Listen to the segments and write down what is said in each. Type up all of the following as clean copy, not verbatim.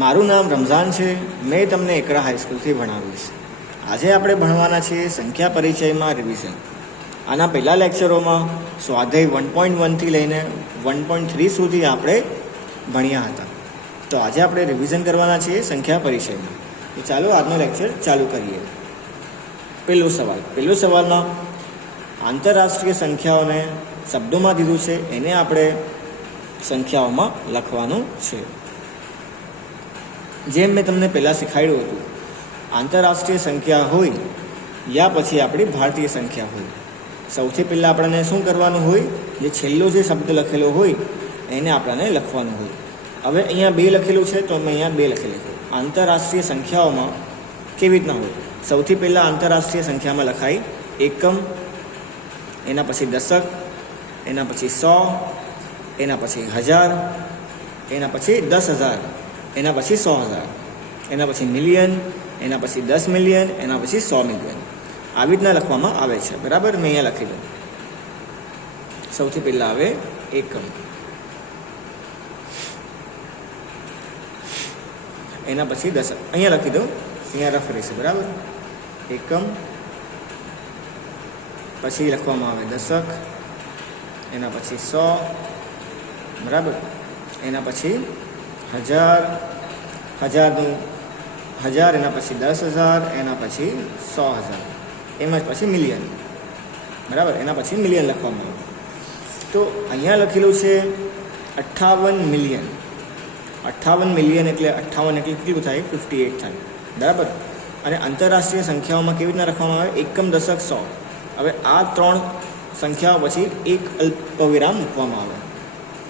મારું નામ રમઝાન છે. મેં તમને એકરા હાઈસ્કૂલથી ભણાવીશ. આજે આપણે ભણવાના છીએ સંખ્યા પરિચયમાં રિવિઝન. આના પહેલાં લેક્ચરોમાં સ્વાધ્યાય 1.1થી લઈને 1.3 સુધી આપણે ભણ્યા હતા. તો આજે આપણે રિવિઝન કરવાના છીએ સંખ્યા પરિચયમાં. તો ચાલો આજનો લેક્ચર ચાલુ કરીએ. પહેલો સવાલમાં આંતરરાષ્ટ્રીય સંખ્યાઓને શબ્દોમાં દીધું છે, એને આપણે સંખ્યાઓમાં લખવાનું છે. જેમ મેં તમને પહેલાં શીખવાડ્યું હતું, આંતરરાષ્ટ્રીય સંખ્યા હોય યા પછી આપણી ભારતીય સંખ્યા હોય, સૌથી પહેલાં આપણને શું કરવાનું હોય? જે છેલ્લો જે શબ્દ લખેલો હોય એને આપણને લખવાનું હોય. હવે અહીંયા 2 લખેલું છે તો અમે અહીંયા 2 લખેલું છે. આંતરરાષ્ટ્રીય સંખ્યાઓમાં કેવી રીતના હોય? સૌથી પહેલાં આંતરરાષ્ટ્રીય સંખ્યામાં લખાય એકમ, એના પછી દશક, એના પછી 100, એના પછી 1000, એના પછી 10,000, એના પછી 100,000, એના પછી મિલિયન, એના પછી 10 મિલિયન, એના પછી 100 મિલિયન. આવી રીતના લખવામાં આવે છે. બરાબર, મેં અહીંયા લખી દઉં. સૌથી પહેલાં આવે એકમ, એના પછી દશક. અહીંયા લખી દઉં, અહીંયા રફ રહેશે. બરાબર, એકમ, પછી લખવામાં આવે દશક, એના પછી 100, બરાબર, એના પછી 1000, 1000 એના પછી 10,000, એના પછી 100,000, એમાં પછી મિલિયન. બરાબર, એના પછી મિલિયન લખવામાં આવે. તો અહીંયા લખેલું છે 58 મિલિયન. 58 મિલિયન એટલે 58 એટલે કેટલું થાય? 58 થાય. બરાબર. અને આંતરરાષ્ટ્રીય સંખ્યાઓમાં કેવી રીતના લખવામાં આવે? એકમ, દશક, 100. હવે આ 3 સંખ્યાઓ પછી એક અલ્પવિરામ મૂકવામાં આવે.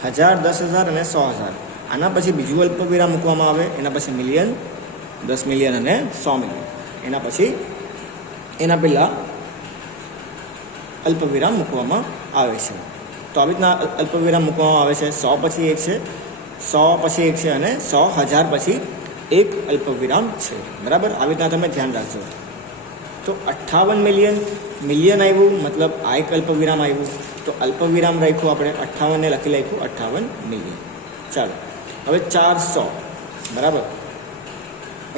1000, 10,000 અને 100,000. આના પછી બીજું અલ્પવિરામ મૂકવામાં આવે. એના પછી મિલિયન, 10 મિલિયન અને 100 મિલિયન. એના પછી એના પહેલાં અલ્પવિરામ મૂકવામાં આવે છે. તો આવી રીતના અલ્પવિરામ મૂકવામાં આવે છે. 100 પછી 1 છે, 100 પછી 1 છે અને 100,000 પછી એક અલ્પવિરામ છે. બરાબર, આવી રીતના તમે ધ્યાન રાખજો. તો 58 મિલિયન, મિલિયન આવ્યું મતલબ આ એક અલ્પવિરામ આવ્યું. તો અલ્પવિરામ રાખ્યું આપણે 58 ને લખી નાખ્યું 58 મિલિયન. ચાલો, હવે 400. બરાબર,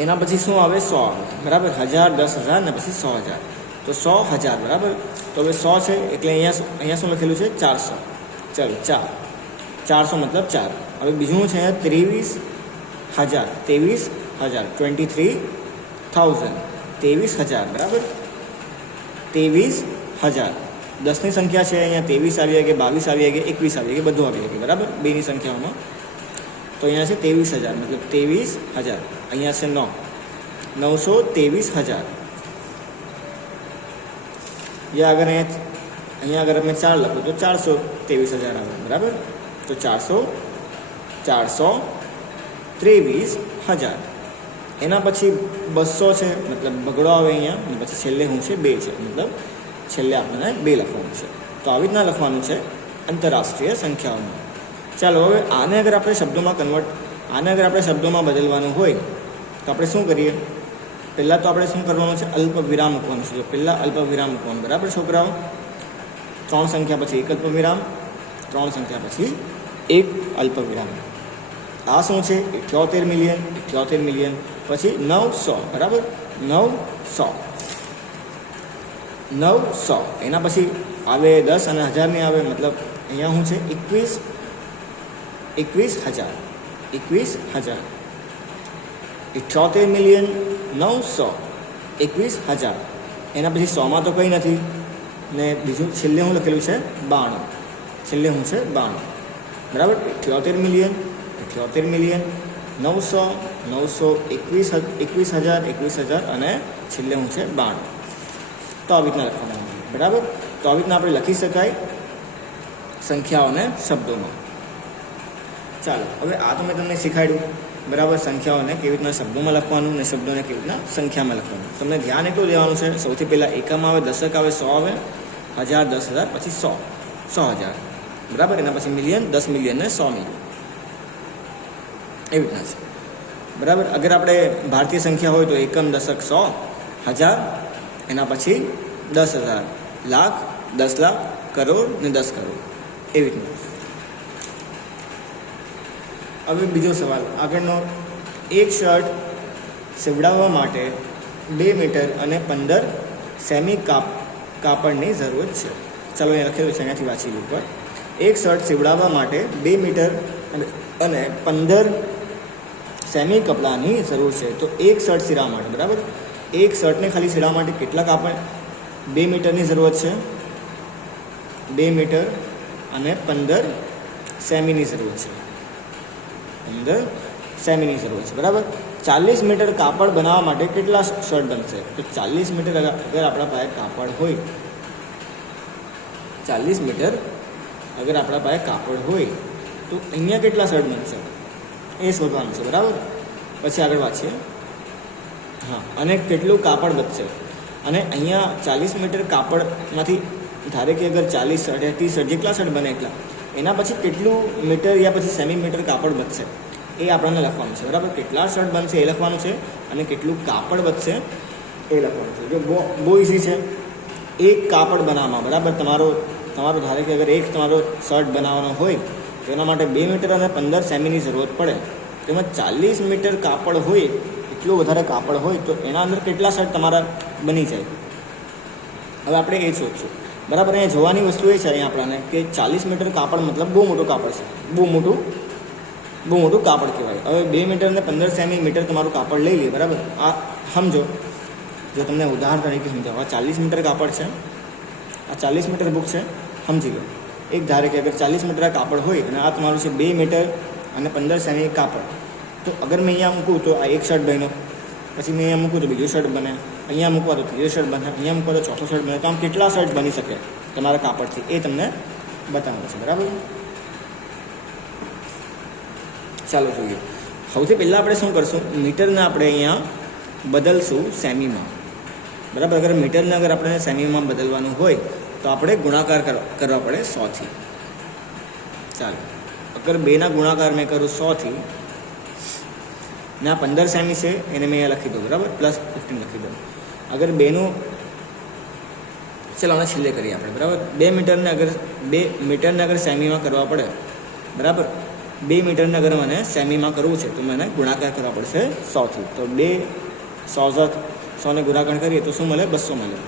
એના પછી શું આવે? 100 આવે. બરાબર, 1000, 10,000 ને પછી 100,000. તો 100,000. બરાબર, તો હવે 100 છે એટલે અહીંયા શું લખેલું છે? 400. ચાલો, 400 મતલબ 4. હવે બીજું છે અહીંયા 23,000. 23,000 23,000. બરાબર, 23,000. 10ની સંખ્યા છે અહીંયા 23 આવી ગઈ, 22 આવી ગઈ, 21 આવી ગઈ, બધું આવી ગયું. બરાબર, 2ની સંખ્યાઓમાં. તો અહીંયા છે 23,000 મતલબ 23,000. અહીંયા છે 923,000. યા અગર અહીંયા અગર અમે 4 લખું તો 423,000 આવે. બરાબર, તો 423,000. એના પછી 200 છે મતલબ બગડો આવે અહીંયા, અને પછી છેલ્લે શું છે? 2 છે મતલબ છેલ્લે આપણને 2 લખવાનું છે. તો આવી રીતના લખવાનું છે આંતરરાષ્ટ્રીય સંખ્યાઓમાં. ચાલો, હવે આને અગર આપણે શબ્દોમાં બદલવાનું હોય તો આપણે શું કરીએ? પહેલાં તો આપણે શું કરવાનું છે? અલ્પવિરામ મૂકવાનું છે. પહેલાં અલ્પવિરામ મૂકવાનું. બરાબર છોકરાઓ, 3 સંખ્યા પછી 1 અલ્પવિરામ, 3 સંખ્યા પછી 1 અલ્પવિરામ. આ શું છે? 78 મિલિયન. 78 મિલિયન પછી 900. બરાબર, 900. એના પછી આવે 10 અને 1000 આવે મતલબ અહીંયા શું છે? 21,000. 78 મિલિયન 900 21,000. એના પછી 100માં તો કંઈ નથી ને બીજું છેલ્લે શું લખેલું છે? 92. છેલ્લે શું છે? 92. બરાબર, 78 મિલિયન 900 21,000 અને છેલ્લે શું છે? 92. તો આવી રીતના લખવાનું. બરાબર, તો આવી રીતના આપણે લખી શકાય સંખ્યાઓને શબ્દોમાં. ચાલો, હવે આ તો મેં તમને શીખવાડ્યું. બરાબર, સંખ્યાઓને કેવી રીતના શબ્દોમાં લખવાનું અને શબ્દોને કેવી રીતના સંખ્યામાં લખવાનું. તમને ધ્યાન એટલું લેવાનું છે, સૌથી પહેલાં એકમ આવે, દશક આવે, 100 આવે, 1000, 10,000 પછી 100,000. બરાબર, એના પછી મિલિયન, 10 મિલિયન ને 100 મિલિયન. એવી રીતના છે. બરાબર, અગર આપણે ભારતીય સંખ્યા હોય તો એકમ, દશક, 100, 1000, એના પછી 10,000, લાખ, 10 લાખ, કરોડ ને 10 કરોડ. એવી રીતના. હવે બીજો સવાલ આગળનો એક શર્ટ સીવડાવવા માટે 2 મીટર અને 15 સેમી કાપડની જરૂર છે. ચાલો અહીંયા લખેલું છે, અહીંયાથી વાંચી લો ઉપર. એક શર્ટ સીવડાવવા માટે 2 મીટર અને 15 સેમી કપડાની જરૂર છે. તો એક શર્ટ સીવવા માટે, બરાબર, એક શર્ટને ખાલી સીવવા માટે કેટલા કાપડ? 2 મીટરની જરૂરત છે, 2 મીટર અને 15 સેમીની જરૂર છે, 15 સેમીની જરૂર છે, બરાબર. 40 મીટર કાપડ બનાવવા માટે કેટલા શર્ટ બનશે? તો 40 મીટર અગર આપણા પાસે કાપડ હોય, 40 મીટર અગર આપણા પાસે કાપડ હોય તો અહીંયા કેટલા શર્ટ બનશે એ શોધવાનું છે, બરાબર. પછી આગળ વાંચીએ. હા, અને કેટલું કાપડ બચશે? અને અહીંયા 40 મીટર કાપડમાંથી ધારે કે અગર 40 શર્ટ 30 શર્ટ જેટલા શર્ટ બને એટલા, એના પછી કેટલું મીટર યા પછી સેમી મીટર કાપડ બચશે એ આપણને લખવાનું છે, બરાબર. કેટલા શર્ટ બનશે એ લખવાનું છે અને કેટલું કાપડ બચશે એ લખવાનું છે. જો બહુ ઇઝી છે. એક કાપડ બનાવવામાં, બરાબર, તમારો ધારે કે અગર એક તમારો શર્ટ બનાવવાનો હોય તો એના માટે 2 મીટર અને 15 સેમીની જરૂરત પડે. તેમાં 40 મીટર કાપડ હોય, એટલું વધારે કાપડ હોય તો એના અંદર કેટલા શર્ટ તમારા બની જાય? હવે આપણે એ શોધશું, બરાબર. અહીંયા જોવાની વસ્તુ એ છે અહીંયા આપણને કે 40 મીટર કાપડ મતલબ બહુ મોટું કાપડ છે, બહુ મોટું કાપડ કહેવાય. હવે 2 મીટર અને 15 સેમી મીટર તમારું કાપડ લઈ લે, બરાબર. આ સમજો, જો તમને ઉદાહરણ તરીકે સમજાવો, આ 40 મીટર કાપડ છે, આ 40 મીટર બુક છે, સમજી લો. એક ધારે કે અગર 40 મીટર કાપડ હોય અને આ તમારું છે 2 મીટર અને 15 સેમી કાપડ, તો અગર મેં અહીંયા મૂકું તો આ એક શર્ટ બન્યો, પછી મેં અહીંયા મૂકું તો બીજો શર્ટ બને, અહીંયા મૂકવા તો ત્રીજો શર્ટ બને, અહીંયા મૂકવા તો ચોથો શર્ટ બને. તો આમ કેટલા શર્ટ બની શકે તમારા કાપડથી એ તમને બતાવવાનું છે, બરાબર. ચાલો જોઈએ. સૌથી પહેલાં આપણે શું કરશું? મીટરને આપણે અહીંયા બદલશું સેમીમાં, બરાબર. અગર મીટરને અગર આપણે સેમીમાં બદલવાનું હોય તો આપણે ગુણાકાર કરવા પડે 100થી. ચાલો, અગર 2ના ગુણાકાર મેં કરું 100થી ને આ 15 સેમી છે એને મેં અહીંયા લખી દઉં, બરાબર, +15 લખી દઉં. અગર 2નું, ચાલો આને છેલ્લે કરીએ આપણે, બરાબર. 2 મીટરને અગર સેમીમાં કરવા પડે, બરાબર, 2 મીટરને અગર મને સેમીમાં કરવું છે તો મને ગુણાકાર કરવા પડશે 100થી. તો 100ને ગુણાકાર કરીએ તો શું મળે? 200 મળે.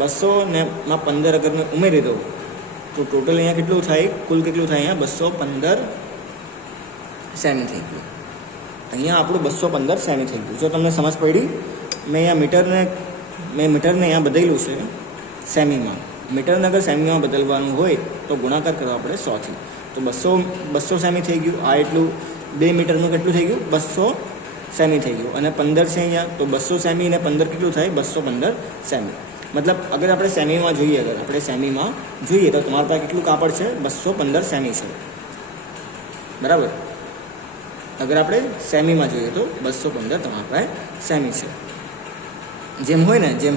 200 ને 15 અગર મેં ઉમેરી દઉં તો ટોટલ અહીંયા કેટલું થાય? કુલ કેટલું થાય? અહીંયા 215 સેમી થઈ ગયું. અહીંયા આપણું 215 સેમી થઈ ગયું. જો તમને સમજ પડી, મેં મીટરને અહીંયા બદલ્યું છે સેમીમાં. મીટરને અગર સેમીમાં બદલવાનું હોય તો ગુણાકાર કરવા પડે 100થી. તો 200 સેમી થઈ ગયું. આ એટલું 2 મીટરનું કેટલું થઈ ગયું? 200 સેમી થઈ ગયું. અને 15 છે અહીંયા, તો 200 સેમી અને 15 કેટલું થાય? 215 સેમી. મતલબ અગર આપણે સેમીમાં જોઈએ, તો તમારા પાસે કેટલું કાપડ છે? 215 સેમી છે, બરાબર. અગર આપણે સેમીમાં જોઈએ તો 215 તમારા પાસે સેમી છે. જેમ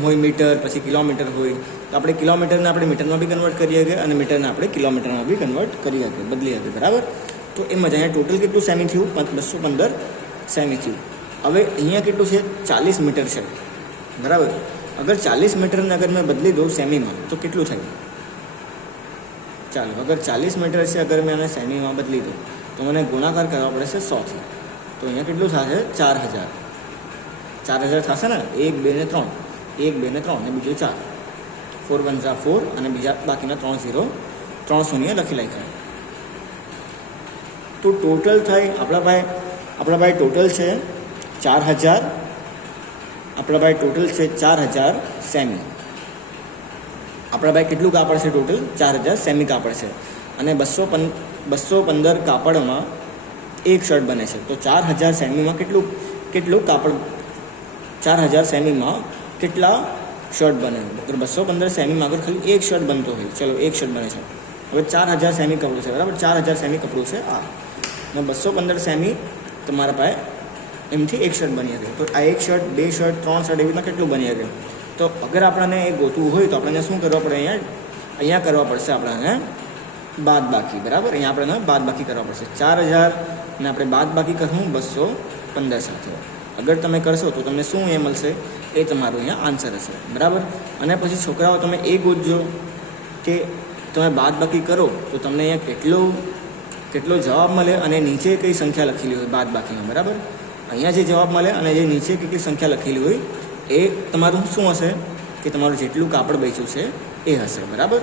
હોય મીટર, પછી કિલોમીટર હોય તો આપણે કિલોમીટરને આપણે મીટરમાં બી કન્વર્ટ કરી શકીએ અને મીટરને આપણે કિલોમીટરમાં બી કન્વર્ટ કરી શકીએ, બદલી શકીએ, બરાબર. તો એમ જ અહીંયા ટોટલ કેટલું સેમી થયું? 215 સેમી થયું. હવે અહીંયા કેટલું છે? 40 મીટર છે, બરાબર. અગર 40 મીટરને અગર મેં બદલી દઉં સેમીમાં તો કેટલું થાય? ચાલો, અગર 40 મીટર છે, અગર મેં આને સેમીમાં બદલી દઉં તો મને ગુણાકાર કરવા પડશે 100થી. તો અહીંયા કેટલું થશે? 4000 થશે ને. 1, 2 ને 3, 1, 2 ને 3 ને બીજું 4, 4 1 4 અને બીજા બાકીના 3 શૂન્ય લખી નાખ્યા. તો ટોટલ થાય આપણા પાસે ટોટલ છે 4000. આપણા પાસે ટોટલ છે 4000 સેમી. આપણા પાસે કેટલું કાપડ છે? ટોટલ 4000 સેમી કાપડ છે. અને 215 કાપડમાં એક શર્ટ બને છે. તો 4000 સેમીમાં કેટલું કાપડ? 4000 સેમીમાં કેટલા શર્ટ બને? અગર 215 સેમીમાં અગર ખાલી એક શર્ટ બનતો હોય, ચલો એક શર્ટ બને છે. હવે 4000 સેમી કપડું છે, બરાબર. 4000 સેમી કપડું છે આ, ને 215 સેમી તમારા પાસે એમથી એક શર્ટ બની શકે. તો આ એક શર્ટ, 2 શર્ટ, 3 શર્ટ એવી રીતના કેટલું બની શકે? તો અગર આપણને એ ગોતવું હોય તો આપણને શું કરવા પડે? અહીંયા કરવા પડશે આપણને બાદબાકી, બરાબર. અહીંયા આપણને બાદબાકી કરવા પડશે. 4000 ને આપણે બાદબાકી કરવું 215 સાથે. અગર તમે કરશો તો તમને શું એ મળશે? એ તમારું અહીંયા આન્સર હશે, બરાબર. અને પછી છોકરાઓ તમે એ ગોતજો કે તમે બાદબાકી કરો તો તમને અહીંયા કેટલો જવાબ મળે અને નીચે કઈ સંખ્યા લખેલી હોય બાદબાકીમાં, બરાબર. અહીંયા જે જવાબ મળે અને જે નીચે કેટલી સંખ્યા લખેલી હોય એ તમારું શું હશે કે તમારું જેટલું કાપડ બચ્યું છે એ હશે, બરાબર.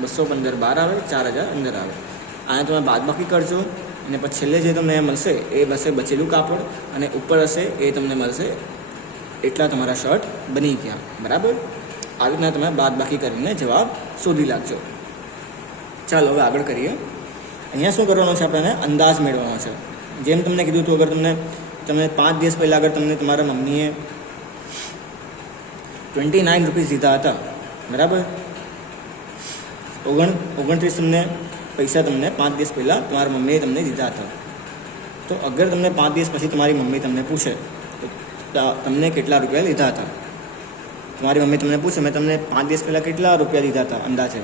215 બહાર આવે, 4000 અંદર આવે. આને તમે બાદબાકી કરજો અને પછી છેલ્લે જે તમને મળશે એ હશે બચેલું કાપડ અને ઉપર હશે એ તમને મળશે એટલા તમારા શર્ટ બની ગયા, બરાબર. આવી રીતના તમે બાદબાકી કરીને જવાબ શોધી લાગજો. ચાલો હવે આગળ કરીએ. અહીંયા શું કરવાનું છે, આપણને અંદાજ મેળવવાનો છે. જેમ તમને કીધું હતું, અગર તમે 5 દિવસ પહેલાં અગર તમને તમારા મમ્મીએ 29 રૂપીસ દીધા હતા, બરાબર. 29 તમને પૈસા તમને 5 દિવસ પહેલાં તમારા મમ્મીએ તમને દીધા હતા. તો અગર તમને 5 દિવસ પછી તમારી મમ્મી તમને પૂછે તો તમને કેટલા રૂપિયા લીધા હતા, તમારી મમ્મી તમને પૂછે મેં તમને 5 દિવસ પહેલાં કેટલા રૂપિયા દીધા હતા અંદાજે,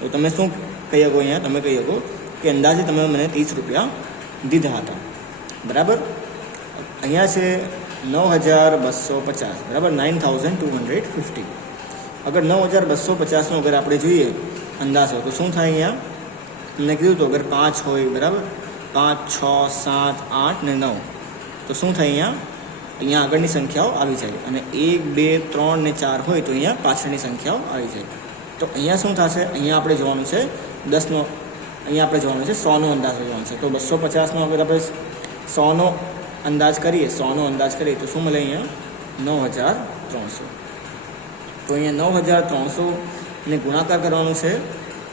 તો તમે શું કહી શકો? અહીંયા તમે કહી શકો કે અંદાજે તમે મને 30 રૂપિયા દીધા હતા, બરાબર. અહીંયા છે 9250, બરાબર, 9250. અગર 9250નો અગર આપણે જોઈએ અંદાજ હોય તો શું થાય? અહીંયા તમને કીધું તો અગર 5 હોય, બરાબર, 5, 6, 7, 8 ને 9, તો શું થાય? અહીંયા આગળની સંખ્યાઓ આવી જાય અને 1, 2, 3 ને 4 હોય તો અહીંયા પાછળની સંખ્યાઓ આવી જાય. તો અહીંયા શું થશે? અહીંયા આપણે જોવાનું છે 10નો, અહીંયા આપણે જોવાનું છે 100નો અંદાજ જોવાનું છે. તો 250નો અગર આપણે 100નો અંદાજ કરીએ, 100નો અંદાજ કરીએ તો શું મળે? અહીંયા 9300. તો અહીંયા 9300 ને ગુણાકાર કરવાનું છે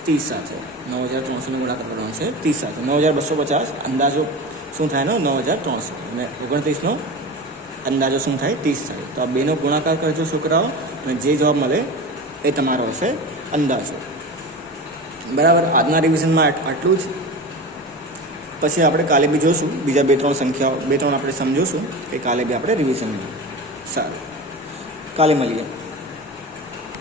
30 સાથે. 9300 ને ગુણાકાર કરવાનું છે 30 સાથે. 9250 અંદાજો શું થાય? 9300 અને 29નો અંદાજો શું થાય? 30 થાય. તો આ બેનો ગુણાકાર કરજો છોકરાઓ અને જે જવાબ મળે એ તમારો હશે અંદાજો, બરાબર. આજના રિવિઝનમાં આટલું જ. પછી આપણે કાલે બી જોઈશું બીજા 2-3 સંખ્યાઓ, 2-3 આપણે સમજોશું કે કાલે બી આપણે રિવિઝન. સારું, કાલે મળીએ.